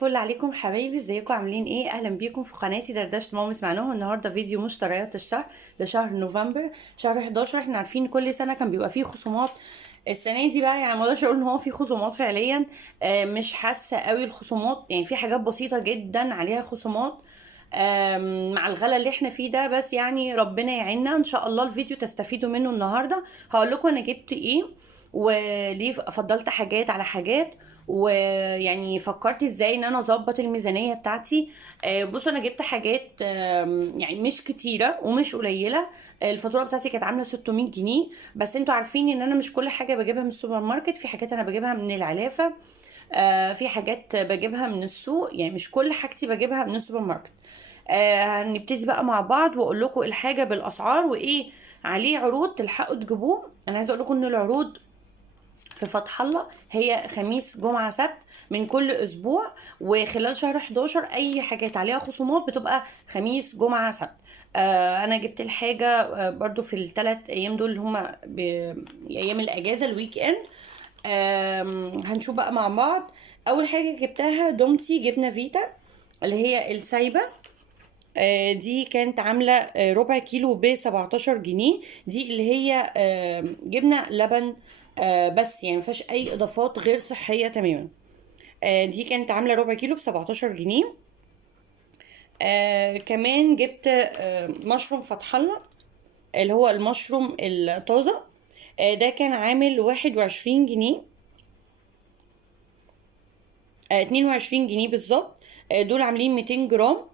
فل عليكم حبايبي، ازيكم عاملين ايه؟ اهلا بيكم في قناتي دردشه ماما اسمعنوها. النهارده فيديو مشتريات الشهر لشهر نوفمبر شهر 11. احنا عارفين كل سنه كان بيبقى فيه خصومات. السنه دي بقى يعني ما اقدرش اقول ان هو فيه خصومات فعليا. مش حاسه قوي الخصومات، يعني في حاجات بسيطه جدا عليها خصومات. مع الغلا اللي احنا فيه ده، بس يعني ربنا يعيننا ان شاء الله. الفيديو تستفيدوا منه النهارده. هقول لكم انا جبت ايه وليه فضلت حاجات على حاجات، ويعني فكرت ازاي ان انا اظبط الميزانيه بتاعتي. بصوا انا جبت حاجات يعني مش كتيره ومش قليله. الفاتوره بتاعتي كانت عامله 600 جنيه. بس انتوا عارفين ان انا مش كل حاجه بجيبها من السوبر ماركت، في حاجات انا بجيبها من العلافه. في حاجات بجيبها من السوق، يعني مش كل حاجتي بجيبها من السوبر ماركت. هنبتدي بقى مع بعض واقول لكم الحاجه بالاسعار وايه عليه عروض تلحقوا تجيبوه. انا عايزه اقول لكم ان العروض في فتح الله هي خميس جمعة سبت من كل اسبوع، وخلال شهر 11 اي حاجات عليها خصومات بتبقى خميس جمعة سبت. انا جبت الحاجة برضو في الثلاث ايام دول اللي هما ايام الاجازة الويك اند. هنشوف بقى مع بعض. اول حاجة جبتها دومتي جبنة فيتا اللي هي السايبة. دي كانت عاملة ربع كيلو ب 17 جنيه. دي اللي هي جبنة لبن، بس يعني مفيهاش أي إضافات غير صحية تماما. دي كانت عاملة ربع كيلو ب 17 جنيه. كمان جبت مشروم فتح الله اللي هو المشروم الطازة. ده كان عامل 21 جنيه، 22 جنيه بالظبط. دول عاملين 200 جرام.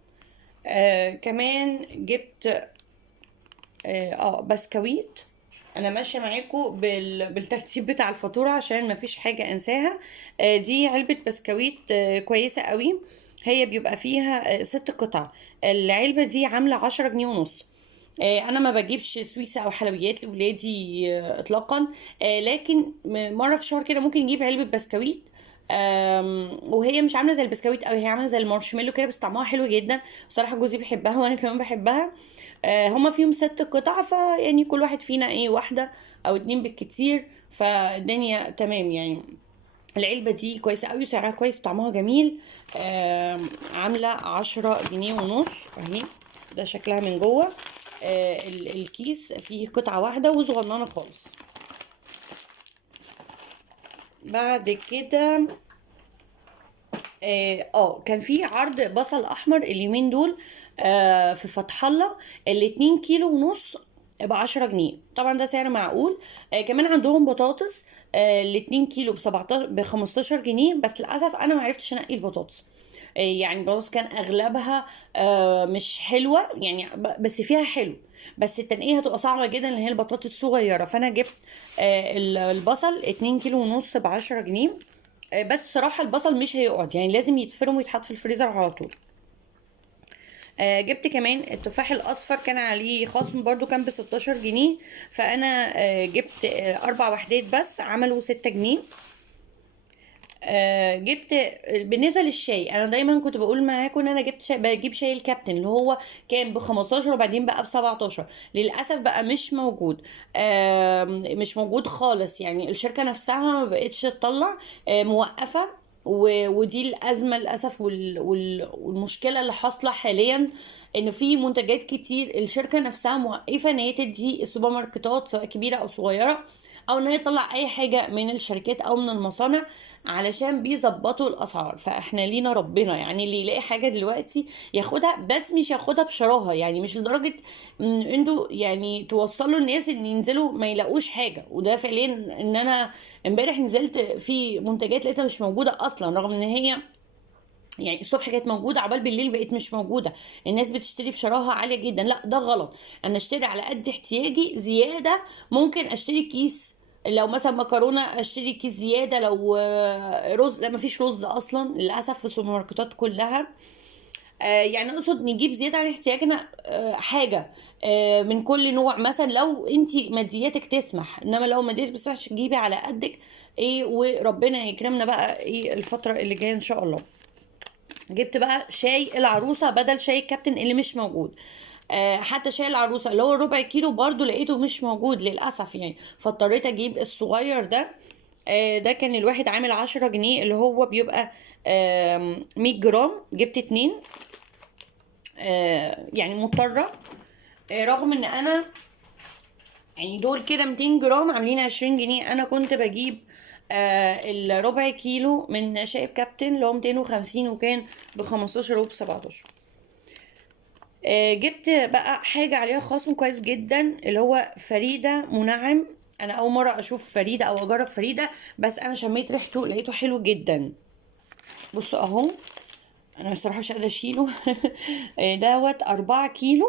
كمان جبت بسكويت. انا ماشيه معاكم بالترتيب بتاع الفاتوره عشان ما فيش حاجه انساها. دي علبه بسكويت كويسه قوي. هي بيبقى فيها 6 قطع. العلبه دي عامله 10 جنيه ونص. انا ما بجيبش سويسه او حلويات لولادي اطلاقا. لكن مره في شهر كده ممكن نجيب علبه بسكويت. وهي مش عامله زي البسكويت قوي، هي عامله زي المارشميلو كده، بس طعمها حلو جدا. بصراحه جوزي بيحبها وانا كمان بحبها. هما فيهم 6 قطع، فيعني كل واحد فينا ايه واحده او اتنين بالكتير، فالدنيا تمام يعني. العلبة دي كويسة قوي، سعرها كويس، طعمها جميل. عاملة 10 جنيه ونص اهي. ده شكلها من جوه. الكيس فيه قطعة واحدة وصغننة خالص. بعد كده كان في عرض بصل احمر اليومين دول في فتح الله. ال2 كيلو ونص ب10 جنيه، طبعا ده سعر معقول. كمان عندهم بطاطس. ال2 كيلو ب15 جنيه، بس للاسف انا معرفتش انقي البطاطس. يعني البطاطس كان اغلبها مش حلوه يعني، بس فيها حلو. بس التنقيه هتبقى صعبه جدا اللي هي البطاطس الصغيره، فانا جبت البصل 2 كيلو ونص ب10 جنيه. بس بصراحة البصل مش هيقعد، يعني لازم يتفرم ويتحط في الفريزر على طول. جبت كمان التفاح الأصفر، كان عليه خصم برضو، كان ب16 جنيه. فأنا جبت 4 وحدات بس عملوا 6 جنيه. جبت بالنسبه للشاي، انا دايما كنت بقول معاكم ان انا جبت شاي، بجيب شاي الكابتن اللي هو كان ب 15 وبعدين بقى ب 17. للاسف بقى مش موجود. مش موجود خالص، يعني الشركه نفسها ما بقتش تطلع، موقفه. ودي الازمه للاسف والمشكله اللي حاصله حاليا، ان في منتجات كتير الشركه نفسها موقفه ان هي تدي السوبر ماركتات سواء كبيره او صغيره، او ان هي تطلع اي حاجه من الشركات او من المصانع علشان بيظبطوا الاسعار. فاحنا لينا ربنا، يعني اللي يلاقي حاجه دلوقتي ياخدها، بس مش ياخدها بشراهه، يعني مش لدرجه انتوا يعني توصلوا الناس ان ينزلوا ما يلاقوش حاجه. وده فعليا ان انا امبارح نزلت في منتجات لقيتها مش موجوده اصلا، رغم ان هي يعني الصبح كانت موجودة، عبال بالليل بقت مش موجودة. الناس بتشتري بشراهة عالية جدا، لا ده غلط. انا اشتري على قد احتياجي زيادة. ممكن اشتري كيس، لو مثلا مكرونة اشتري كيس زيادة، لو رز، لا مفيش رز اصلا للأسف في السوبر ماركتات كلها. يعني اقصد نجيب زيادة عن احتياجنا حاجة من كل نوع، مثلا لو انت مادياتك تسمح، انما لو مادياتك بتسمحش تجيبي على قدك. ايه وربنا يكرمنا بقى ايه الفترة اللي جاية ان شاء الله. جبت بقى شاي العروسة بدل شاي الكابتن اللي مش موجود. حتى شاي العروسة اللي هو ربع كيلو برضو لقيته مش موجود للأسف يعني، فاضطريت أجيب الصغير ده. ده كان الواحد عامل 10 جنيه، اللي هو بيبقى 100 جرام. جبت 2. يعني مضطرة، رغم ان انا يعني دول كده 200 جرام عاملين 20 جنيه. انا كنت بجيب الربع كيلو من شايب كابتن اللي هو 250، وكان ب15 وب17. جبت بقى حاجة عليها خصم كويس جدا، اللي هو فريدة منعم. انا اول مرة اشوف فريدة او اجرب فريدة، بس انا شميت ريحته لقيته حلو جدا. بصوا اهو، انا بصراحة مش قادرة اشيله. دوت 4 كيلو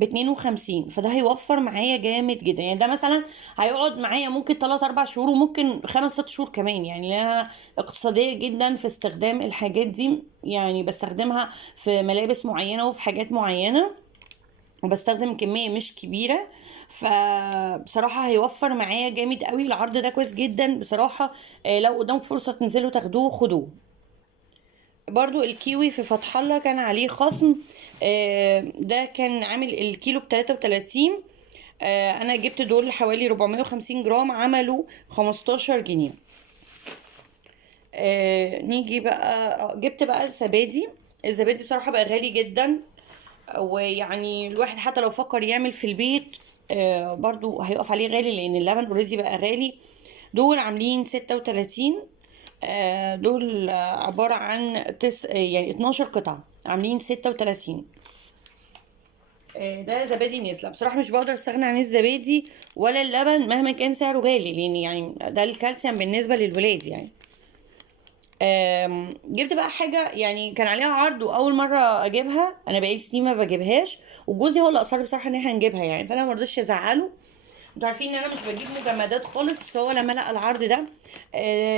ب52، فده هيوفر معايا جامد جدا. يعني ده مثلا هيقعد معايا ممكن 3 4 شهور، وممكن 5 6 شهور كمان. يعني لأن انا اقتصادية جدا في استخدام الحاجات دي، يعني بستخدمها في ملابس معينة وفي حاجات معينة، وبستخدم كمية مش كبيرة. فبصراحة هيوفر معايا جامد قوي. العرض ده كويس جدا بصراحة. لو قدامك فرصة تنزلوا تاخدوه خدوه. برضو الكيوي في فتح الله كان عليه خصم. ده كان عامل الكيلو ب33. انا جبت دول حوالي 450 جرام، عملوا 15 جنيه. نيجي بقى، جبت بقى الزبادي. الزبادي بصراحة بقى غالي جدا، ويعني الواحد حتى لو فكر يعمل في البيت برضو هيقف عليه غالي، لان اللبن اوريدي بقى غالي. دول عاملين 36. دول عبارة عن يعني 12 قطعة عاملين 36. ده زبادي نسلة. بصراحة مش بقدر استغنى عن الزبادي ولا اللبن مهما كان سعره غالي، لان يعني ده الكالسيوم بالنسبة للولاد يعني. جبت بقى حاجة يعني كان عليها عرض وأول مرة أجيبها. أنا بقالي سنين ما بجيبهاش، وجوزي هو اللي أصر بصراحة إن احنا نجيبها يعني، فأنا مرضتش أزعله. انتوا عارفين ان انا مش بجيب مجمدات خالص، بس هو لما لقى العرض ده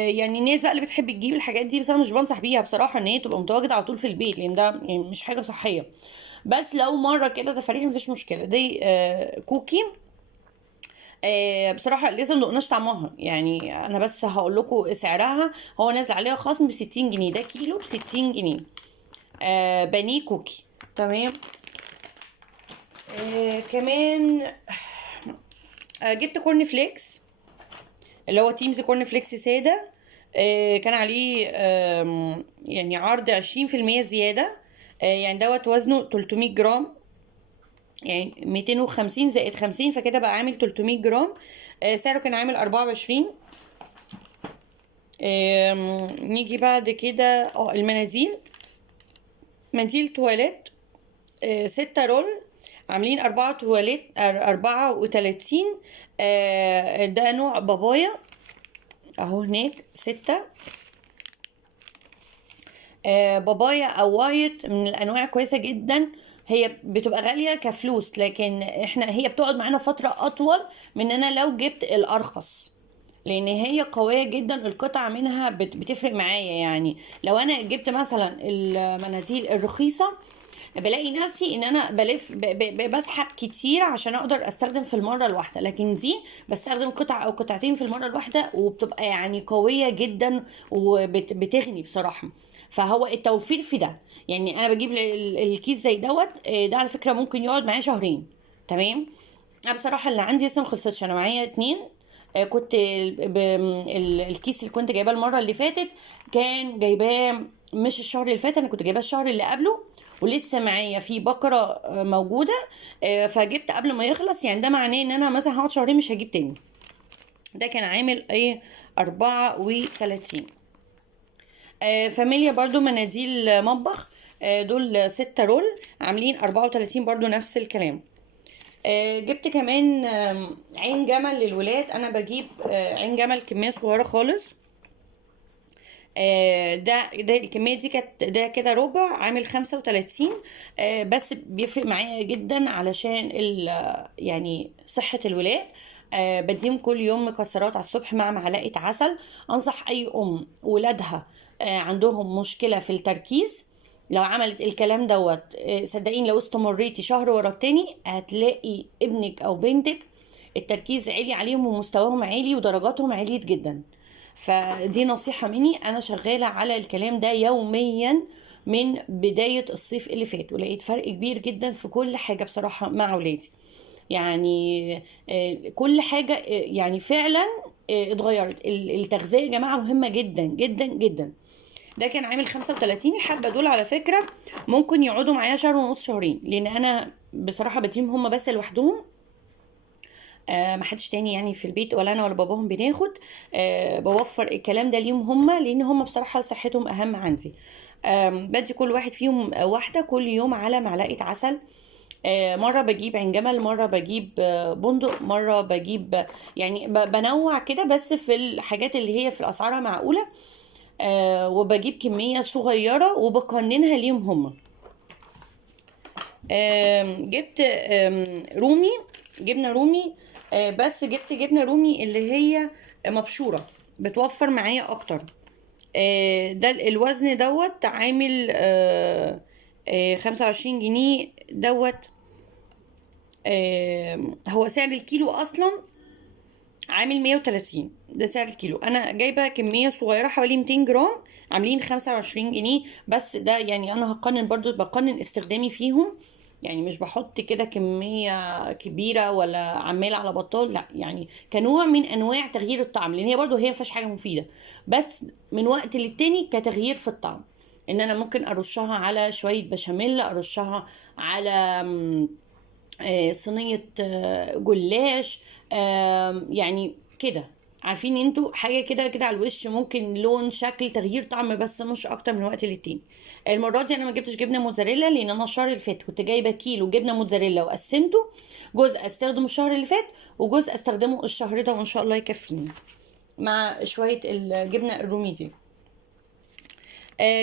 يعني الناس بقى اللي بتحب تجيب الحاجات دي، بس انا مش بنصح بيها بصراحه ان هي تبقى متواجده على طول في البيت، لان ده يعني مش حاجه صحيه. بس لو مره كده تفاريح مفيش مشكله. دي كوكي. بصراحه لسه ما دقناش طعمها، يعني انا بس هقول لكم سعرها. هو نازل عليها خصم ب60 جنيه، ده كيلو ب60 جنيه. بانيه كوكي. تمام. كمان جبت كورن فليكس، اللي هو تيمز كورن فليكس سادة. كان عليه يعني عرض 20% زيادة. يعني دوت وزنه 300 جرام، يعني 250 زائد 50، فكده بقى عامل 300 جرام. سعره كان عامل 24. نيجي بعد كده المناديل. منديل تواليت 6 رول، عاملين 4 تواليت 34. ده نوع بابايا اهو هناك 6. بابايا او وايت من الانواع كويسه جدا. هي بتبقى غاليه كفلوس، لكن هي بتقعد معانا فتره اطول من انا لو جبت الارخص، لان هي قويه جدا. القطع منها بتفرق معايا. يعني لو انا جبت مثلا المناديل الرخيصه، بلاقي نفسي ان انا بلف بسحب كتير عشان اقدر استخدم في المره الواحده، لكن دي بستخدم قطعه او قطعتين في المره الواحده، وبتبقى يعني قويه جدا وبتغني بصراحه. فهو التوفير في ده. يعني انا بجيب الكيس زي دوت. ده على فكره ممكن يقعد معايا شهرين. تمام. انا بصراحه اللي عندي لسه مخلصتش، انا معايا 2. كنت الكيس اللي كنت جايباه المره اللي فاتت كان جايباه مش الشهر اللي فات، انا كنت جايباه الشهر اللي قبله، ولسه معايا في بكره موجوده. فجبت قبل ما يخلص، يعني ده معناه ان انا مثلا هقعد شهرين مش هجيب تاني. ده كان عامل 34. فاميليا برضو مناديل مطبخ. دول 6 رول، عاملين 34 برضو نفس الكلام. جبت كمان عين جمل للولاد. انا بجيب عين جمل كمية صغيرة خالص. ده الكمية دي كانت ده كده ربع، عامل 35. بس بيفرق معايا جدا علشان يعني صحة الولاد. بديهم كل يوم مكسرات على الصبح مع معلقة عسل. انصح اي ام ولادها عندهم مشكلة في التركيز، لو عملت الكلام دوت صدقين لو استمريتي شهر ورا التاني هتلاقي ابنك او بنتك التركيز عالي عليهم، ومستواهم عالي، ودرجاتهم عليت جدا. فدي نصيحة مني. أنا شغالة على الكلام ده يوميا من بداية الصيف اللي فات، ولقيت فرق كبير جدا في كل حاجة بصراحة مع ولادي. يعني كل حاجة يعني فعلا اتغيرت. التغذيه يا جماعه مهمه جدا جدا جدا. ده كان عامل 35. الحبه دول على فكره ممكن يقعدوا معايا شهر ونص شهرين، لان انا بصراحه بديهم هم بس لوحدهم. ما حدش تاني يعني في البيت، ولا انا ولا باباهم بناخد. بوفر الكلام ده ليهم هم، لان هم بصراحه صحتهم اهم عندي. بدي كل واحد فيهم واحده كل يوم على معلقه عسل. مره بجيب عين جمل، مره بجيب بندق، مره بجيب يعني بنوع كده، بس في الحاجات اللي هي في اسعارها معقوله. وبجيب كميه صغيره وبقننها ليهم هم. جبت رومي، جبنه رومي. بس جبت جبنه رومي اللي هي مبشوره، بتوفر معايا اكتر. ده الوزن دوت عامل 25 جنيه دوت. هو سعر الكيلو اصلا عامل 130، ده سعر الكيلو. انا جايبه كميه صغيره حوالي 200 جرام، عاملين 25 جنيه. بس ده يعني انا هقنن برضو، بقنن استخدامي فيهم. يعني مش بحط كده كميه كبيره ولا عماله على بطال، لا، يعني كنوع من انواع تغيير الطعم، لان هي برضو هي مفيهاش حاجه مفيده، بس من وقت للتاني كتغيير في الطعم. ان انا ممكن ارشها على شويه بشاميل، ارشها على صينية جلاش. يعني كده، عارفين انتوا حاجة كده كده على الوش، ممكن لون شكل تغيير طعم، بس مش اكتر من وقت للتاني. المرة دي انا ما جبتش جبنة موتزاريلا، لان انا الشهر اللي فات كنت جايبة كيلو جبنة موتزاريلا وقسمته، جزء استخدمه الشهر اللي فات وجزء استخدمه الشهر ده، وان شاء الله يكفيني مع شوية الجبنة الرومي دي.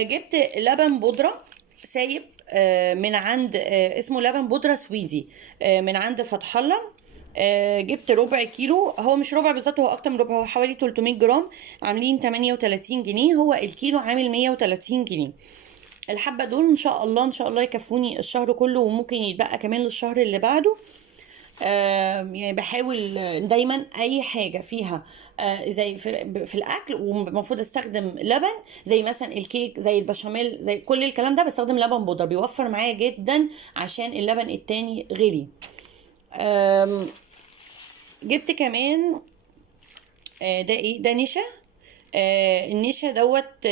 جبت لبن بودرة سايب من عند اسمه لبن بودرة سويدي، من عند فتح الله. جبت ربع كيلو، هو مش ربع بالظبط، هو اكتر من ربع، هو حوالي 300 جرام، عاملين 38 جنيه. هو الكيلو عامل 130 جنيه. الحبة دول ان شاء الله ان شاء الله يكفوني الشهر كله، وممكن يتبقى كمان للشهر اللي بعده. يعني بحاول دايما اي حاجه فيها زي في الاكل، ومفروض استخدم لبن، زي مثلا الكيك، زي البشاميل، زي كل الكلام ده بستخدم لبن بودره، بيوفر معايا جدا عشان اللبن التاني غلي. آم، جبت كمان ده ايه، ده نشا. النشا دوت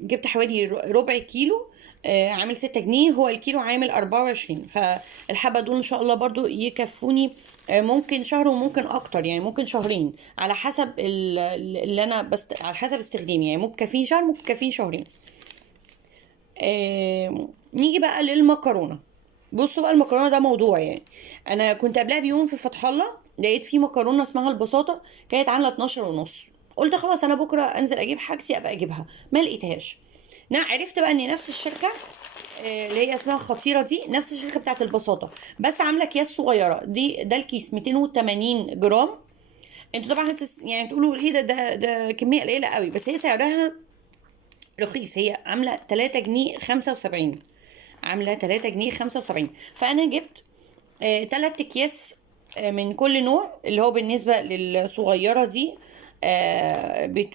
جبت حوالي ربع كيلو، عامل 6 جنيه. هو الكيلو عامل 24، فالحبة دول ان شاء الله برضو يكفوني ممكن شهر وممكن اكتر، يعني ممكن شهرين على حسب اللي انا على حسب استخدامي، يعني ممكن كافيين شهر، ممكن كافيين شهرين. نيجي بقى للمكرونه. بصوا بقى، المكرونه ده موضوع يعني. انا كنت قبلها بيوم في فتح الله، لقيت في مكرونه اسمها البساطه، كانت عامله 12 ونص. قلت خلاص انا بكره انزل اجيب حاجتي ابقى اجيبها، ما لقيتهاش. عرفت بقى ان نفس الشركه اللي هي اسمها خطيره دي، نفس الشركه بتاعت البساطه، بس عامله اكياس صغيره. ده الكيس 280 جرام. انتوا طبعا يعني تقولوا ايه ده كميه قليله قوي، بس هي سعرها رخيص. هي عامله 3 جنيه 75، عامله 3 جنيه 75. فانا جبت 3 اكياس من كل نوع، اللي هو بالنسبه للصغيره دي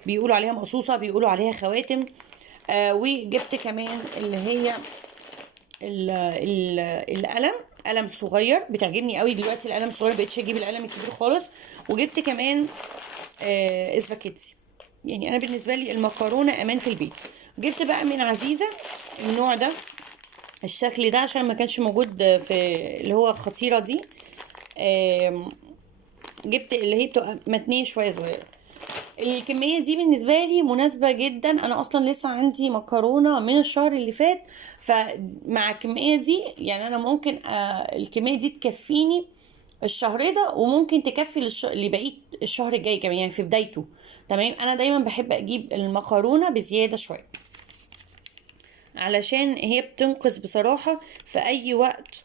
بيقولوا عليها مقصوصه، بيقولوا عليها خواتم. وجبت كمان اللي هي القلم، قلم صغير بتعجبني قوي دلوقتي القلم الصغير، مبقتش اجيب القلم الكبير خالص. وجبت كمان اسباجيتي. يعني انا بالنسبه لي المكرونه امان في البيت. جبت بقى من عزيزه النوع ده، الشكل ده، عشان ما كانش موجود في اللي هو خطيره دي. جبت اللي هي بتبقى متنيه شويه صغيره. الكميه دي بالنسبه لي مناسبه جدا، انا اصلا لسه عندي مكرونه من الشهر اللي فات، فمع الكميه دي يعني انا ممكن الكميه دي تكفيني الشهر ده، وممكن تكفي لبقيه الشهر الجاي كمان، يعني في بدايته. تمام. انا دايما بحب اجيب المكرونه بزياده شويه، علشان هي بتنقذ بصراحه في اي وقت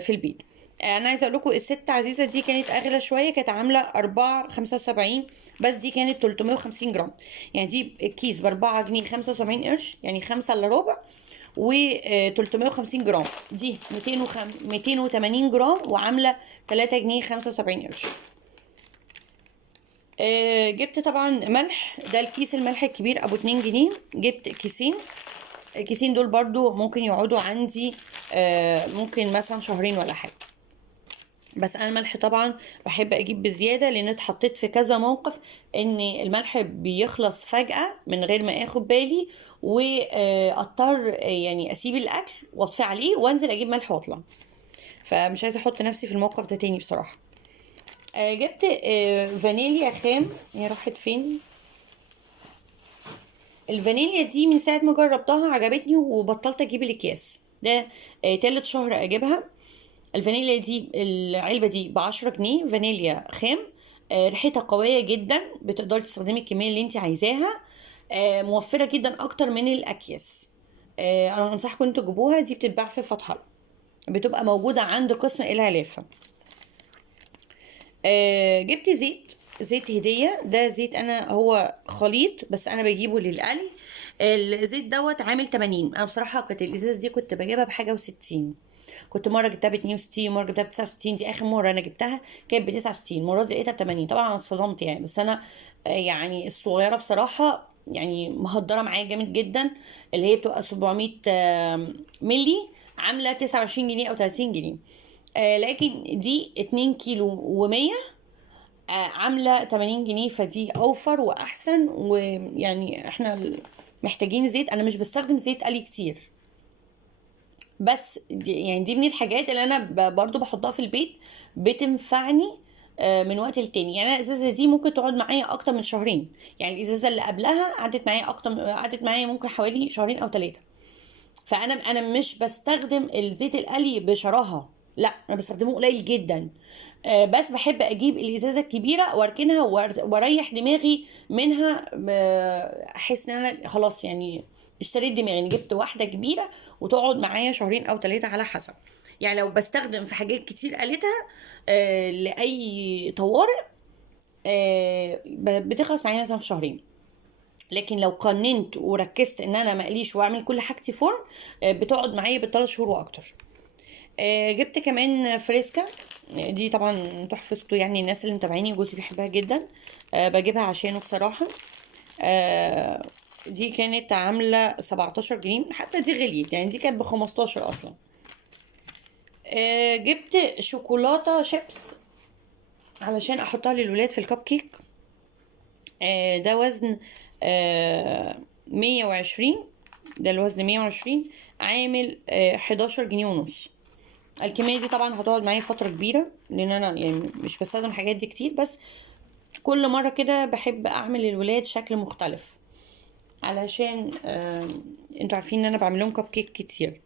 في البيت. انا عايزه اقول لكم الست عزيزه دي كانت اغلى شويه، كانت عامله 4.75، بس دي كانت 350 جرام. يعني دي الكيس ب4 جنيه 75 قرش، يعني 5 الا ربع، و 350 جرام. دي 280 جرام وعامله 3 جنيه 75 قرش. جبت طبعا ملح، ده الكيس الملح الكبير ابو 2 جنيه. جبت كيسين، الكيسين دول برضو ممكن يقعدوا عندي ممكن مثلا شهرين ولا حاجه. بس انا الملح طبعا بحب اجيب بزياده، لان اتحطيت في كذا موقف ان الملح بيخلص فجاه من غير ما اخد بالي، واضطر يعني اسيب الاكل واطفي عليه وانزل اجيب ملح واطلع. فمش عايزه احط نفسي في الموقف ده تاني بصراحه. جبت فانيليا خام. هي راحت فين؟ الفانيليا دي من ساعه ما جربتها عجبتني وبطلت اجيب الاكياس ده. تالت شهر اجيبها. الفانيليا دي العلبة دي ب10 جنيه، فانيليا خام. ريحتها قوية جدا، بتقدري تستخدمي الكمية اللي انت عايزاها. موفرة جدا اكتر من الاكياس. انا انصحكم انتوا تجيبوها، دي بتتباع في فتح الله، بتبقى موجودة عند قسم العلافة. جبت زيت هدية. ده زيت انا هو خليط بس انا بجيبه للقلي. الزيت دوت عامل 80. انا بصراحة كانت الازاز دي كنت بجيبها بحاجة و60. كنت مره جبتها ب 62 ومره جبتها ب 69. دي اخر مره انا جبتها كانت ب 69، المره دي لقيتها ب 80. طبعا انا اتصدمت يعني، بس انا يعني الصغيره بصراحه يعني مهدره معايا جامد جدا. اللي هي بتبقى 700 ملي، عامله 29 جنيه او 30 جنيه. لكن دي 2 كيلو و100 عامله 80 جنيه. فدي اوفر واحسن. ويعني احنا محتاجين زيت. انا مش بستخدم زيت قلي كتير، بس يعني دي من الحاجات اللي انا برضو بحطها في البيت، بتنفعني من وقت للتاني. يعني انا الازازه دي ممكن تقعد معايا اكتر من شهرين. يعني الازازه اللي قبلها قعدت معايا قعدت معايا ممكن حوالي شهرين او 3. فانا مش بستخدم الزيت القلي بشراهه، لا انا بستخدمه قليل جدا. بس بحب اجيب الازازه الكبيره واركنها واريح دماغي منها. احس ان انا خلاص يعني اشتريت دماغي، يعني جبت واحده كبيره وتقعد معايا شهرين او 3 على حسب. يعني لو بستخدم في حاجات كتير قالتها لاي طوارئ بتخلص معايا مثلا في شهرين. لكن لو قننت وركزت ان انا مقليش واعمل كل حاجتي فرن بتقعد معايا بالثلاث شهور واكتر. جبت كمان فريسكا. دي طبعا تحفظته، يعني الناس اللي متابعيني جوزي بيحبها جدا. بجيبها عشانه بصراحة. دي كانت عاملة 17 جنيه، حتى دي غليت يعني، دي كانت ب15 اصلا. جبت شوكولاتة شيبس علشان احطها للولاد في الكب كيك. ده وزن 120. ده الوزن 120، عامل 11 جنيه ونص. الكمية دي طبعا هتقعد معايا فترة كبيرة، لان انا يعني مش بستخدم الحاجات دي كتير، بس كل مرة كده بحب اعمل للولاد شكل مختلف، علشان انتوا عارفين ان انا بعمل لهم كب كيك كتير.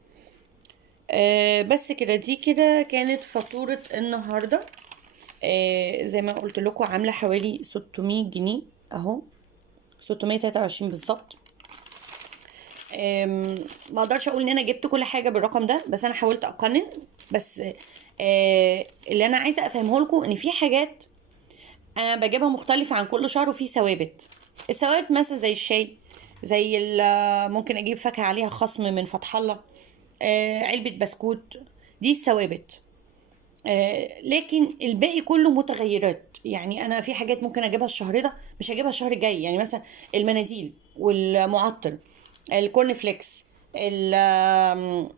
بس كده، دي كده كانت فاتورة النهاردة. زي ما قلت لكم عاملة حوالي 600 جنيه اهو، 623 بالظبط. ما اقدرش اقول ان انا جبت كل حاجه بالرقم ده، بس انا حاولت اقنن. بس اللي انا عايزه افهمه لكم ان في حاجات انا بجيبها مختلفه عن كل شهر، وفي ثوابت. الثوابت مثلا زي الشاي، زي ممكن اجيب فاكهه عليها خصم من فتح الله، علبه بسكوت. دي الثوابت. لكن الباقي كله متغيرات. يعني انا في حاجات ممكن اجيبها الشهر ده مش هجيبها الشهر الجاي. يعني مثلا المناديل والمعطر، الكورن فليكس، ال آم،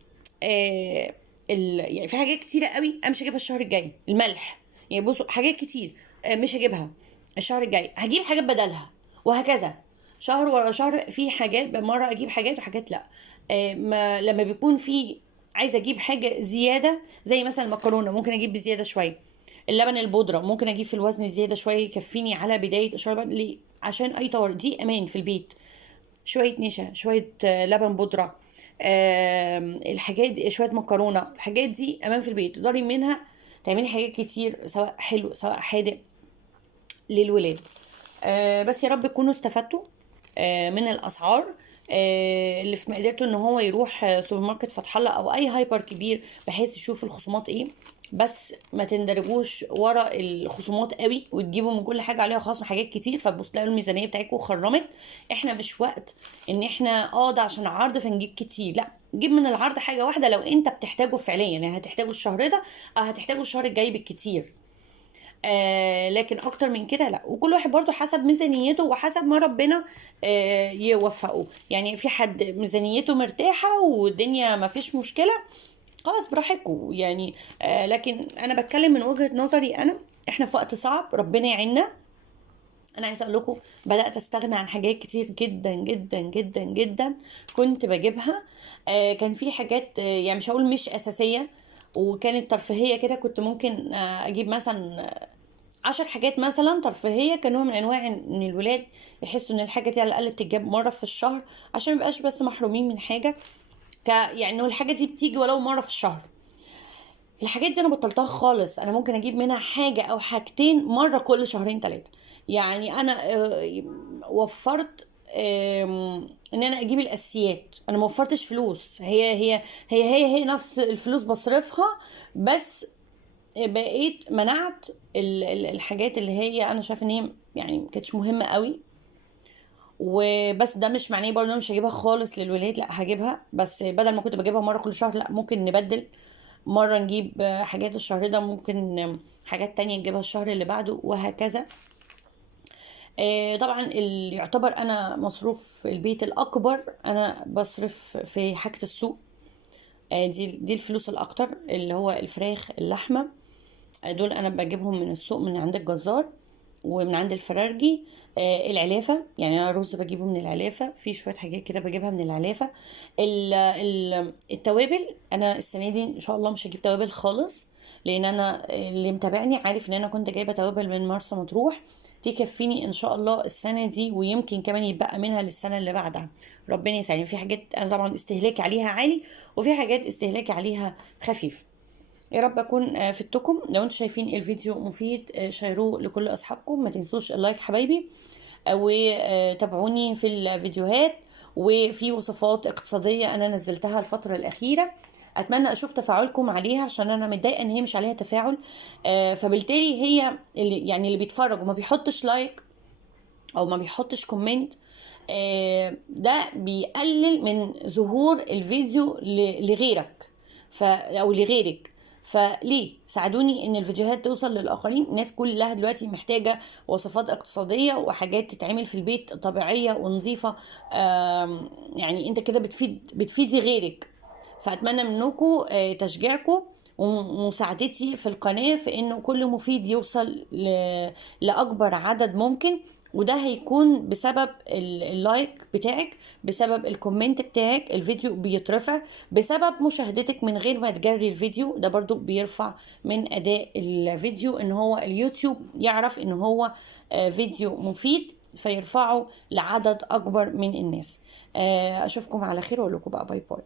آه، يعني في حاجات كتيره قوي انا مش هجيبها الشهر الجاي. الملح، يعني بصوا حاجات كتير مش هجيبها الشهر الجاي، هجيب حاجات بدلها، وهكذا شهر ورا شهر. في حاجات مره اجيب حاجات وحاجات لا. ما لما بيكون في عايزه اجيب حاجه زياده، زي مثلا المكرونه ممكن اجيب بزياده شويه. اللبن البودره ممكن اجيب في الوزن زياده شويه يكفيني على بدايه الشرب. ليه؟ عشان اي طوارئ، دي امان في البيت. شويه نشا، شويه لبن بودره، الحاجات دي، شويه مكرونه. الحاجات دي امان في البيت، تقدري منها تعملي حاجات كتير، سواء حلو سواء حادق للولاد. بس يا رب تكونوا استفدتوا من الاسعار. اللي في مقدرته ان هو يروح سوبر ماركت فتح الله او اي هايبر كبير بحيث يشوف الخصومات ايه. بس ما تندرجوش ورا الخصومات قوي وتجيبوا من كل حاجه عليها خصم حاجات كتير، فتبص تلاقوا الميزانيه بتاعتكم خرمت. احنا مش وقت ان احنا ده عشان عرض فنجيب كتير، لا. جيب من العرض حاجه واحده لو انت بتحتاجه فعليا، يعني هتحتاجه الشهر ده او هتحتاجه الشهر الجاي بالكتير. لكن اكتر من كده لا. وكل واحد برضو حسب ميزانيته وحسب ما ربنا يوفقه. يعني في حد ميزانيته مرتاحة والدنيا ما فيش مشكلة، خلاص براحتكم يعني. لكن انا بتكلم من وجهة نظري انا، احنا في وقت صعب، ربنا يعيننا. انا عايزه اقول لكم بدات استغنى عن حاجات كتير جدا جدا جدا جدا كنت بجيبها. كان في حاجات يعني مش هقول مش اساسيه، وكانت ترفيهيه كده. كنت ممكن اجيب مثلا 10 حاجات مثلا ترفيهيه، كنوع من انواع ان الولاد يحسوا ان الحاجه دي على الاقل بتتجاب مره في الشهر، عشان ميبقاش بس محرومين من حاجه. يعني إنه الحاجه دي بتيجي ولو مره في الشهر. الحاجات دي انا بطلتها خالص. انا ممكن اجيب منها حاجة او حاجتين مرة كل شهرين 3. يعني انا وفرت ان انا اجيب الاساسيات. انا ما وفرتش فلوس، هي نفس الفلوس بصرفها، بس بقيت منعت الحاجات اللي هي انا شايفه ان هي يعني ما كانتش مهمه قوي. وبس ده مش معناه برضه إن انا مش هجيبها خالص للولاد، لا هجيبها، بس بدل ما كنت بجيبها مره كل شهر، لا ممكن نبدل. مره نجيب حاجات الشهر ده، ممكن حاجات تانية نجيبها الشهر اللي بعده، وهكذا. طبعا اللي يعتبر انا مصروف البيت الاكبر انا بصرف في حاجه السوق. دي الفلوس الاكتر، اللي هو الفراخ، اللحمه. دول انا بجيبهم من السوق، من عند الجزار ومن عند الفرارجي. العلافة، يعني انا رز بجيبه من العلافة، في شوية حاجات كده بجيبها من العلافة. التوابل، انا السنة دي ان شاء الله مش هجيب توابل خالص، لان انا اللي متابعني عارف ان انا كنت جايبة توابل من مرسى مطروح. تكفيني ان شاء الله السنة دي، ويمكن كمان يتبقى منها للسنة اللي بعدها. ربنا يسعدني. في حاجات انا طبعا استهلاكي عليها عالي، وفي حاجات استهلاكي عليها خفيف. يا رب اكون فدتكم. لو انتم شايفين الفيديو مفيد شيروه لكل اصحابكم. ما تنسوش اللايك حبايبي، وتابعوني في الفيديوهات. وفي وصفات اقتصادية انا نزلتها الفترة الاخيرة، اتمنى اشوف تفاعلكم عليها، عشان انا متضايقه ان هي مش عليها تفاعل. فبالتالي هي اللي يعني اللي بيتفرج وما بيحطش لايك او ما بيحطش كومنت، ده بيقلل من ظهور الفيديو لغيرك، او لغيرك. فليه ساعدوني ان الفيديوهات توصل للاخرين. الناس كلها دلوقتي محتاجة وصفات اقتصادية وحاجات تتعمل في البيت طبيعية ونظيفة. يعني انت كده بتفيدي غيرك. فاتمنى منكم تشجيعكم ومساعدتي في القناة، في انه كل مفيد يوصل لأكبر عدد ممكن. وده هيكون بسبب اللايك بتاعك، بسبب الكومنت بتاعك. الفيديو بيترفع بسبب مشاهدتك من غير ما تجري الفيديو. ده برضو بيرفع من أداء الفيديو، ان هو اليوتيوب يعرف ان هو فيديو مفيد، فيرفعه لعدد أكبر من الناس. أشوفكم على خير، وأقول لكم بقى باي باي.